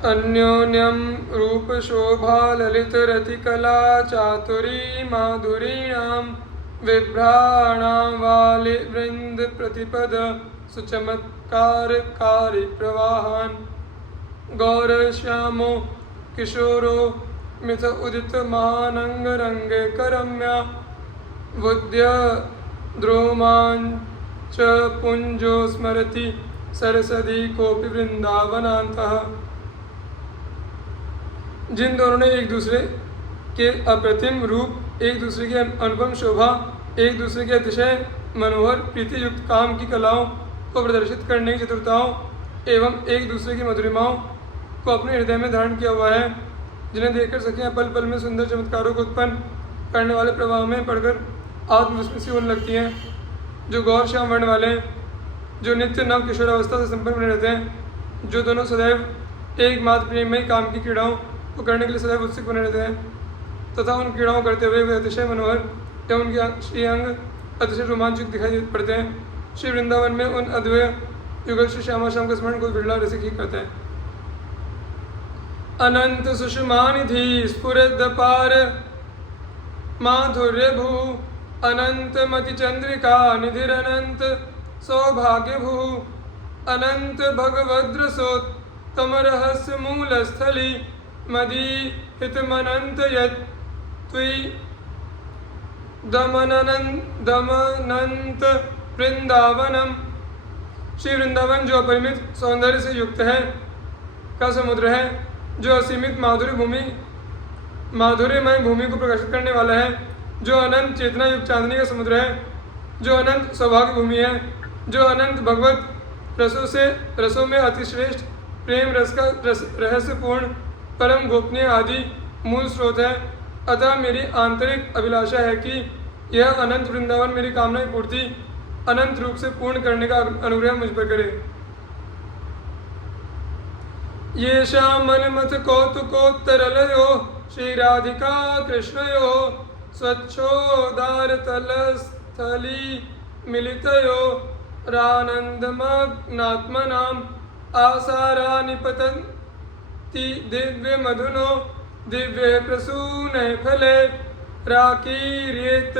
अन्योन्यं रूपशोभा ललितरतिकला चातुरी माधुरीणां विभ्राणां वालिवृन्दप्रतिपद सुचमत्कारकारी प्रवाहान् गौरश्यामो किशोरो myth उदित महानंगरंगे करम्या बुद्ध्य द्रोमांच पुंजो स्मरति सरसदी कोपि वृंदावनांतः। जिन दोनों ने एक दूसरे के अप्रतिम रूप, एक दूसरे की अनुपम शोभा, एक दूसरे के अतिशय मनोहर प्रीति युक्त काम की कलाओं को प्रदर्शित करने की चतुरताओं एवं एक दूसरे की मधुरिमाओं को अपने हृदय में धारण किया हुआ है, जिन्हें देखकर सखियां पल पल में सुंदर चमत्कारों को उत्पन्न करने वाले प्रवाह में पढ़कर आत्मविस्मृति होने लगती हैं, जो गौर श्याम वर्ण वाले हैं, जो नित्य नव किशोरावस्था से संपन्न बने रहते हैं, जो दोनों सदैव एकमात्र प्रेममय काम की क्रीड़ाओं को करने के लिए सदैव उत्सुक बने रहते हैं तथा उन क्रीड़ाओं करते हुए वे अतिशय मनोहर एवं उनके श्री अंग अतिशय रोमांचक दिखाई पड़ते हैं। श्री वृंदावन में उन अद्वैय युगल श्री श्यामा श्याम का स्मरण कोई बिरला रसिक ही करता है। अनंत सुषमानिधि स्फुरद पार माधुर्य भू अनंत मति चंद्रिका निधिर अनंत सौभाग्य भू अनंत भगवद्रसोत्तम रहस्य मूल स्थली मदी हितमनंत यत् त्वि दमनंत वृंदावनम। श्री वृंदावन जो अपरिमित सौंदर्य से युक्त है का समुद्र है, जो असीमित माधुर्यमय भूमि को प्रकाशित करने वाला है, जो अनंत चेतना युक्त चांदनी का समुद्र है, जो अनंत सौभाग्य भूमि है, जो अनंत भगवत रसों में अतिश्रेष्ठ प्रेम रस का रहस्यपूर्ण परम गोपनीय आदि मूल स्रोत है। अतः मेरी आंतरिक अभिलाषा है कि यह अनंत वृंदावन मेरी कामना की पूर्ति अनंत रूप से पूर्ण करने का अनुग्रह मुझ पर करे। येषा मनमथ कौतुकोत्तरलयो श्री राधिका कृष्णयो स्वच्छोदारतलस्थली मिलितयो रानन्दमग्नात्मनाम् आसारा निपतन्ति दिव्य मधुनो दिव्य प्रसूने फले राकीर्येत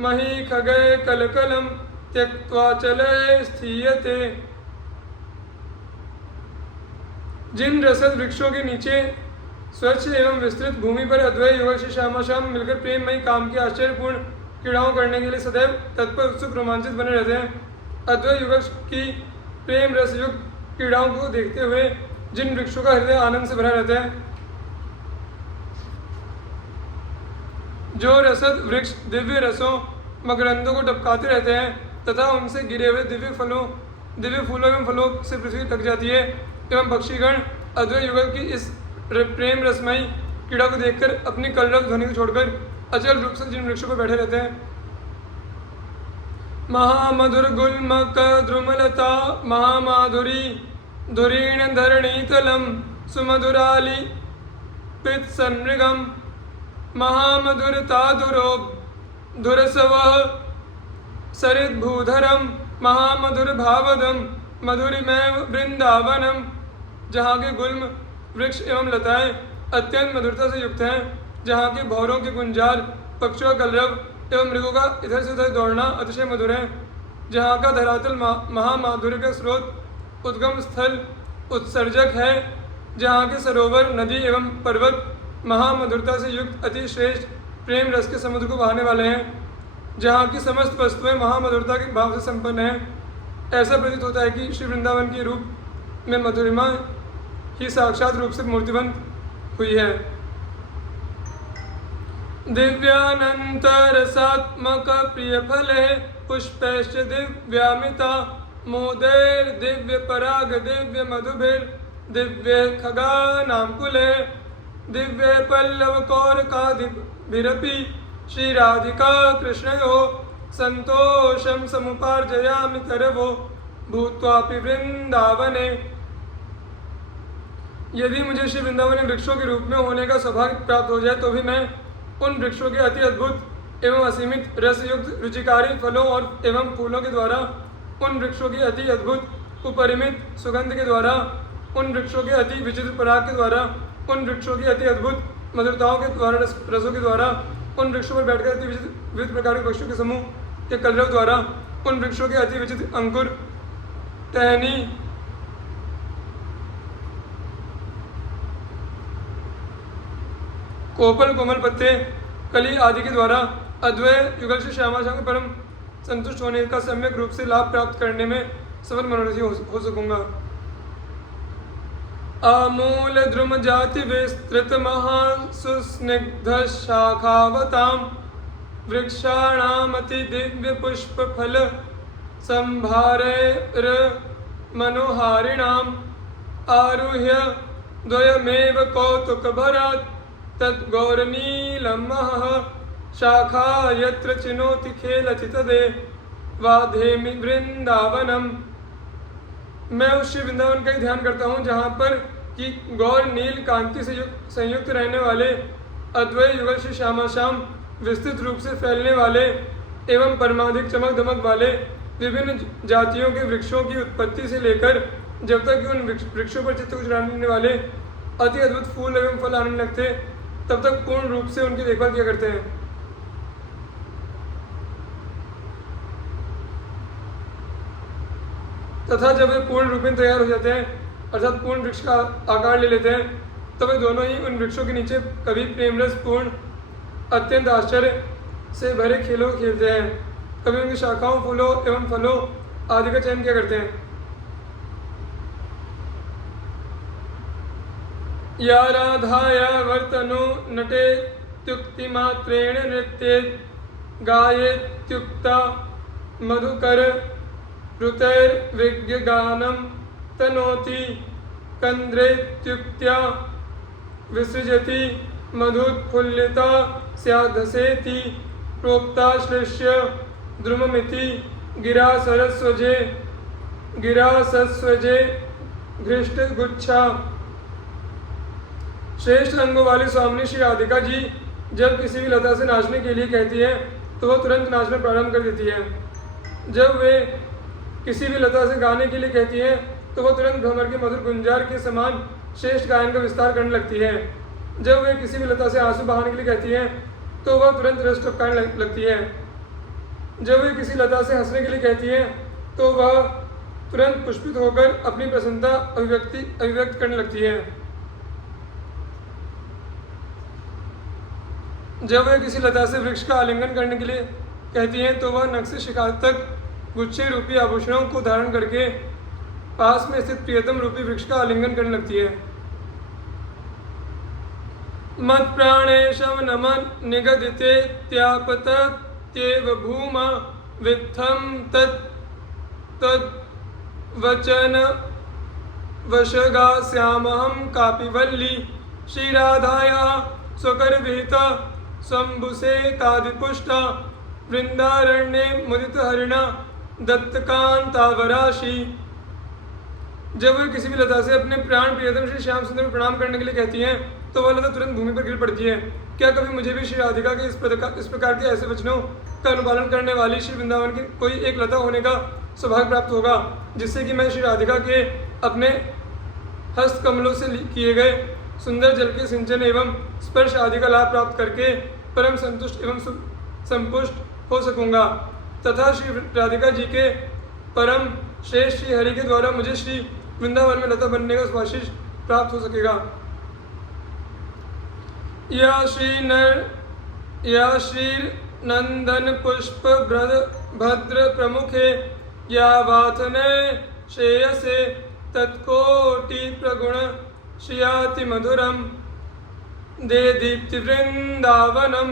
मही खगय कलकलम त्यक्त्वा चले स्थीयते। जिन रसद वृक्षों के नीचे स्वच्छ एवं विस्तृत भूमि पर अद्वैत युवक श्री श्यामा श्याम मिलकर प्रेममयी काम की आश्चर्यपूर्ण क्रीड़ाओं करने के लिए सदैव तत्पर उत्सुक रोमांचित बने रहते हैं। अद्वैत युवक की प्रेम रस युक्त क्रीड़ाओं को देखते हुए जिन वृक्षों का हृदय आनंद से भरा रहता है, जो रसद वृक्ष दिव्य रसों मकरंदों को टपकाते रहते हैं तथा उनसे गिरे हुए दिव्य फूलों एवं फलों से पृथ्वी ढक जाती है एवं पक्षीगण अद्वैत युगल की इस प्रेम रसमयी क्रीड़ा को देखकर अपनी कलरव ध्वनि को छोड़कर अचल रूप से जिन वृक्षों पर बैठे रहते हैं। महामधुर गुल्मक द्रुमलता महामाधुरी धुरीण धरणीतलम सुमधुराली पित्सन्मृगम महामधुरताधुरो धुरसवः सरिद्भूधरम महामधुर भावदम मधुरिमैव वृंदावनम। जहाँ के गुल्म वृक्ष एवं लताएं अत्यंत मधुरता से युक्त हैं, जहाँ के भौरों के गुंजार पक्षियों का कलरव एवं मृगों का इधर से उधर दौड़ना अतिशय मधुर है, जहाँ का धरातल महामाधुर्य का स्रोत उद्गम स्थल उत्सर्जक है, जहाँ के सरोवर नदी एवं पर्वत महामधुरता से युक्त अति श्रेष्ठ प्रेम रस के समुद्र को बहाने वाले हैं, जहाँ की समस्त वस्तुएं महामधुरता के भाव से संपन्न हैं। ऐसा प्रतीत होता है कि श्री वृंदावन के रूप में मधुरिमा ही साक्षात रूप से मूर्तिबंत हुई है। दिव्यानंत रसात्मक प्रिय फले पुष्पैश्च दिव्यामिता मोदैर दिव्य पराग दिव्य मधुभिर दिव्य खगानांकुले दिव्य पल्लव कौरकादिभिरपि श्री राधिका कृष्णयो संतोषम समुपार्जयामि तरवो भूत्वापि वृंदावने। यदि मुझे श्री वृंदावन में वृक्षों के रूप में होने का सौभाग्य प्राप्त हो जाए तो भी मैं उन वृक्षों के अति अद्भुत एवं असीमित रसयुक्त रुचिकारी फलों और एवं फूलों के द्वारा, उन वृक्षों की अति अद्भुत उपरिमित सुगंध के द्वारा उन वृक्षों के अति विचित्र पराग के द्वारा, उन वृक्षों की अति अद्भुत मधुरताओं के द्वारा, रसों के द्वारा, उन वृक्षों पर बैठकर अति विविध प्रकार के पक्षियों के समूह के कलरव द्वारा, उन वृक्षों के अति विचित्र अंकुर, टहनी, कोपल कोमल पत्ते, कली आदि के द्वारा अद्वय युगल से श्यामा श्याम परम संतुष्ट होने का सम्यक रूप से लाभ प्राप्त करने में सफल मनोरथी हो सकूंगा। आमूल द्रुम जाति विस्तृत महासुस्निग्ध शाखावताम वृक्षाणामति दिव्य पुष्प फल संभारैर मनोहारिणाम आरुह्य द्वयमेव कौतुकभरात् तद्गौरनीलमः शाखा यत्र चिनोति खेलति तदे वाधेमि वृंदावनम। मैं उस श्री वृंदावन का ही ध्यान करता हूँ जहाँ पर कि गौर नील कांति से संयुक्त रहने वाले अद्वैत युगल श्री श्यामा श्याम विस्तृत रूप से फैलने वाले एवं परमाधिक चमक दमक वाले विभिन्न जातियों के वृक्षों की उत्पत्ति से लेकर जब तक कि उन वृक्षों पर चित्त गुजराने वाले अति अद्भुत फूल एवं फल आने लगते तब तक पूर्ण रूप से उनकी देखभाल किया करते हैं। तथा जब वे पूर्ण रूप में तैयार हो जाते हैं अर्थात पूर्ण वृक्ष का आकार ले लेते हैं तो वे दोनों ही उन वृक्षों के नीचे कभी प्रेमरस पूर्ण अत्यंत आश्चर्य से भरे खेलों खेलते हैं, कभी उनकी शाखाओं, फूलों एवं फलों आदि का चयन किया करते हैं। या राधाया वर्तनो नटे त्युक्तिमात्रेण नृत्ये गायेत्युक्ता मधुकर ऋतैर्विज्ञगानं तनोति कन्द्रेत्युक्त्या विसृजति मधुत्फुल्लिता स्यादसेति प्रोक्ताश्लिष्य द्रुममिति गिरा सरस्वजे घृष्टगुच्छा। श्रेष्ठ अंगों वाली स्वामिनी श्री राधिका जी जब किसी भी लता से नाचने के लिए कहती है तो वह तुरंत नाचना प्रारंभ कर देती है। जब वे किसी भी लता से गाने के लिए कहती हैं तो वह तुरंत भ्रमर के मधुर गुंजार के समान श्रेष्ठ गायन का विस्तार करने लगती है। जब वे किसी भी लता से आंसू बहाने के लिए कहती हैं तो वह तुरंत रस टपकाने लगती है। जब वे किसी लता से हंसने के लिए कहती हैं तो वह तुरंत पुष्पित होकर अपनी प्रसन्नता अभिव्यक्त करने लगती है। जब वे किसी लता से वृक्ष का आलिंगन करने के लिए कहती हैं तो वह नख से शिखा तक गुच्छे रूपी आभूषणों को धारण करके पास में स्थित प्रियतम रूपी वृक्ष का आलिंगन करने लगती है। मत प्राणेशम नमन निगदिते त्यापत्येव भूमा वित्थम तत् वचन वशगा श्यामहं कापि वल्ली श्रीराधाया स्वकर विहिता शंभुसे कादिपुष्टा वृंदारण्ये मुदित हरिणा दत्तकांतावराशी। जब वे किसी भी लता से अपने प्राण प्रियतम श्री श्याम सुंदर को प्रणाम करने के लिए कहती हैं तो वह लता तुरंत भूमि पर गिर पड़ती है। क्या कभी मुझे भी श्री राधिका के इस प्रकार के ऐसे वचनों का अनुपालन करने वाली श्री वृंदावन की कोई एक लता होने का सौभाग्य प्राप्त होगा जिससे कि मैं श्री राधिका के अपने हस्त कमलों से किए गए सुंदर जल के सिंचन एवं स्पर्श आदि का लाभ प्राप्त करके परम संतुष्ट एवं संपुष्ट हो सकूंगा तथा श्री राधिका जी के परम श्रेष्ठ श्री हरि के द्वारा मुझे श्री वृंदावन में लता बनने का सुभाषिष प्राप्त हो सकेगा। या श्री नंदन पुष्प भद्र प्रमुखे या वाथने श्रेयसे तत्कोटि प्रगुण श्रियाति मधुरम दे दीप्ति वृंदावनम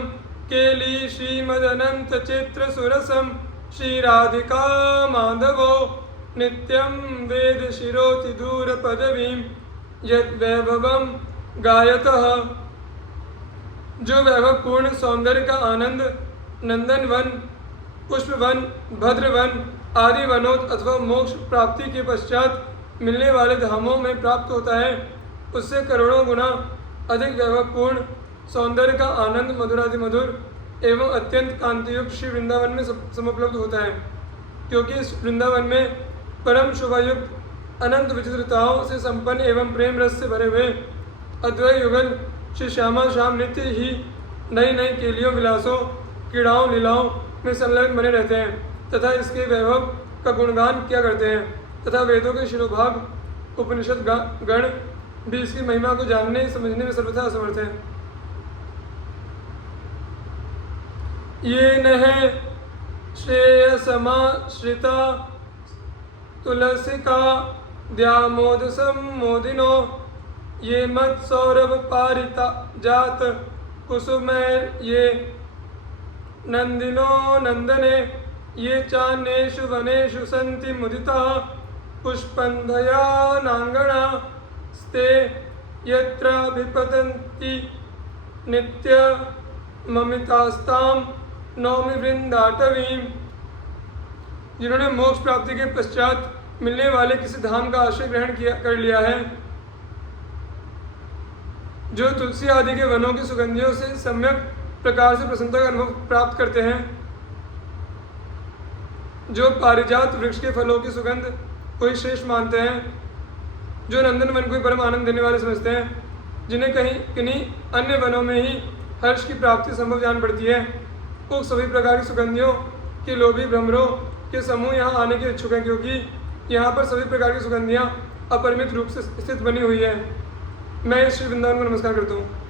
केली श्रीमदनंत चित्र सुरसम श्री राधिका माधवो नित्यं वेद शिरोति दूर पदवीं यद वैभवम गायतः। जो वैभव पूर्ण सौंदर्य का आनंद नंदन वन, पुष्प वन, भद्र वन आदि वनों अथवा मोक्ष प्राप्ति के पश्चात मिलने वाले धामों में प्राप्त होता है उससे करोड़ों गुना अधिक वैभवपूर्ण सौंदर्य का आनंद मधुरादि मधुर एवं अत्यंत कांतियुक्त श्री वृंदावन में समुपलब्ध होता है, क्योंकि इस वृंदावन में परम शोभायुक्त अनंत विचित्रताओं से संपन्न एवं प्रेम रस से भरे हुए अद्वैत युगल श्री श्यामा श्याम नित्य ही नई नई केलियों विलासों क्रीड़ाओं लीलाओं में संलग्न बने रहते हैं तथा इसके वैभव का गुणगान किया करते हैं तथा वेदों के शिरोभाग उपनिषद गण भी इसकी महिमा को जानने समझने में सर्वथा असमर्थ हैं। ये नह श्रेय समाश्रिता तुलसिका द्यामोद सम्मोदिनो ये मत सौरभ पारिता जात कुसुमैर ये नंदिनो नंदने ये चान्येषु वनेषु सन्ति मुदिता पुष्पन्धया नांगणा स्ते यत्राभिपतन्ति नित्य ममितास्ताम नौमि वृंदाटवीं। जिन्होंने मोक्ष प्राप्ति के पश्चात मिलने वाले किसी धाम का आश्रय ग्रहण कर लिया है, जो तुलसी आदि के वनों की सुगंधियों से सम्यक प्रकार से प्रसन्नता का अनुभव प्राप्त करते हैं, जो पारिजात वृक्ष के फलों की सुगंध को ही श्रेष्ठ मानते हैं, जो नंदन वन को ही परम आनंद देने वाले समझते हैं, जिन्हें किन्हीं अन्य वनों में ही हर्ष की प्राप्ति संभव जान पड़ती है, वो सभी प्रकार की सुगंधियों के लोभी भ्रमरों के समूह यहाँ आने के इच्छुक हैं, क्योंकि यहाँ पर सभी प्रकार की सुगंधियाँ अपरिमित रूप से स्थित बनी हुई है। मैं श्री वृंदावन को नमस्कार करता हूँ।